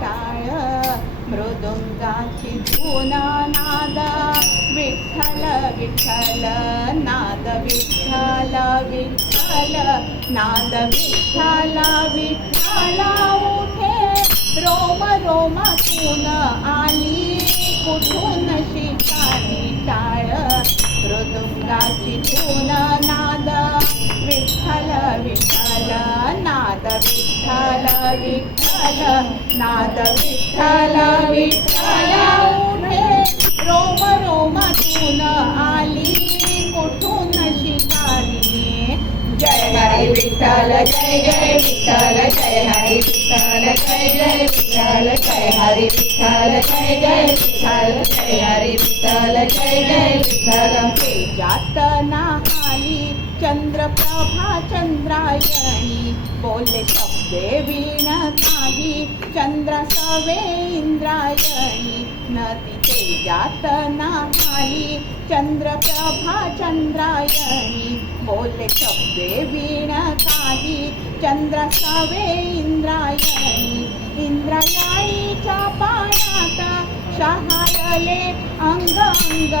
टाळ मृदुंगाची धून नाद विठ्ठल विठ्ठल नाद विठ्ठल विठ्ठल नाद विठ्ठल विठ्ठल. उठे रोम रोमातून आली. कुठून शिकाणी टाळ? मृदुंगाची धून ना नाद विठ्ठल विठ्ठल उठे रोम रोमातून आली कुठून शिकाली जय हरी विठ्ठल जय जय विठ्ठल जय हरी विठ्ठल जय जय विठ्ठल जय हरी विठ्ठल जय जय विठ्ठल जय हरी विठ्ठल जय जय विठ्ठल तेजात नाली चंद्रप्रभा चंद्रायणी बोले शब्द देवीन काही चंद्र सवे इंद्रायणी नदी तेजात खाली चंद्रप्रभा चंद्रायणी. बोले शब्दे वीण काही चंद्र सवे इंद्रायणी. इंद्रायणीच्या पाण्यात शहारले अंग अंग.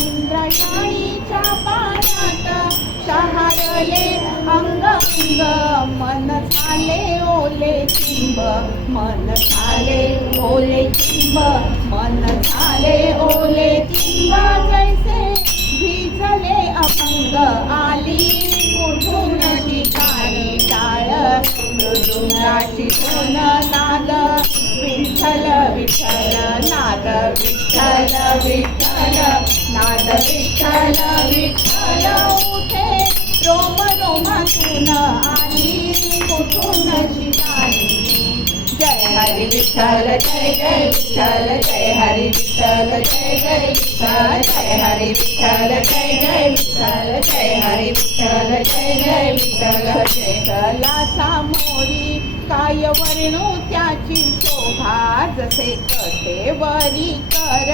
इंद्रायणीच्या पाण्यात शहारले अंग मन झाले ओले चिंब मन झाले ओले चिंब मन झाले ओले चिंब. जैसे भिजले अभंग आली कुठून ठिकाणी टाळ? मृदुंगाची धून नाद विठ्ठल विठ्ठल नाद विठ्ठल विठ्ठल नाद विठ्ठल विठ्ठल. उठे आली कुठून ठिकाणी जय हरी विठ्ठल जय जय विठ्ठल जय हरी विठ्ठल जय जय विठ्ठल जय हरी विठ्ठल जय जय विठ्ठल जय हरी विठ्ठल जय जय विठ्ठल जयला सामोरी काय वर्णू त्याची शोभा जसे कथेवरी कर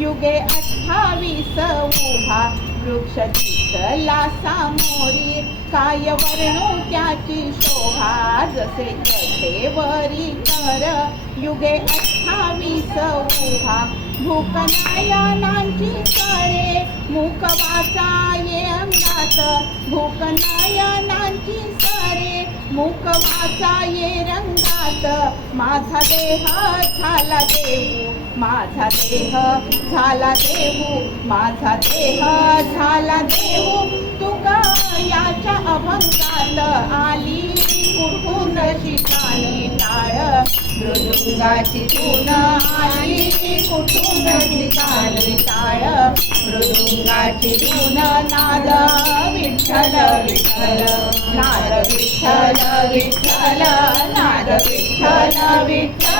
युगे अठ्ठावीस उभा वृक्ष दिसला सामोरी काय वर्णो त्याची शोभा? जसे कथेवरी कर युगे अठ्ठावीस उभा. भूकनायनांची करे मुख वाचाये अंगात. भूकनायनांची सरे मुख वाचाये देहात माझा देह झाला देऊ माझा देह झाला देऊ माझा देह झाला देऊ तुका याच्या अभंगात आली कुठून शिकाणी टाळ? मृदुंगाची धून आली कुठून ठिकाणी टाळ? मृदुंगाची धून नाद ವಿಠಲ ವಿಠಲ ನಾದ ವಿಠಲ ವಿಠಲ ನಾದ ವಿಠಲ ವಿಠಲ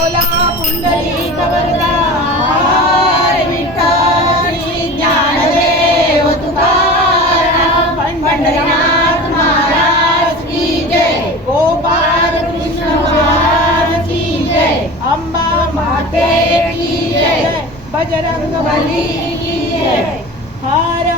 बोला विठ्ठल ज्ञानदेव तुकाराम पंढरीनाथ महाराज की जय. गोपाल कृष्ण महाराज की जय. अंबा माते की जय. बजरंग बली की जय. हर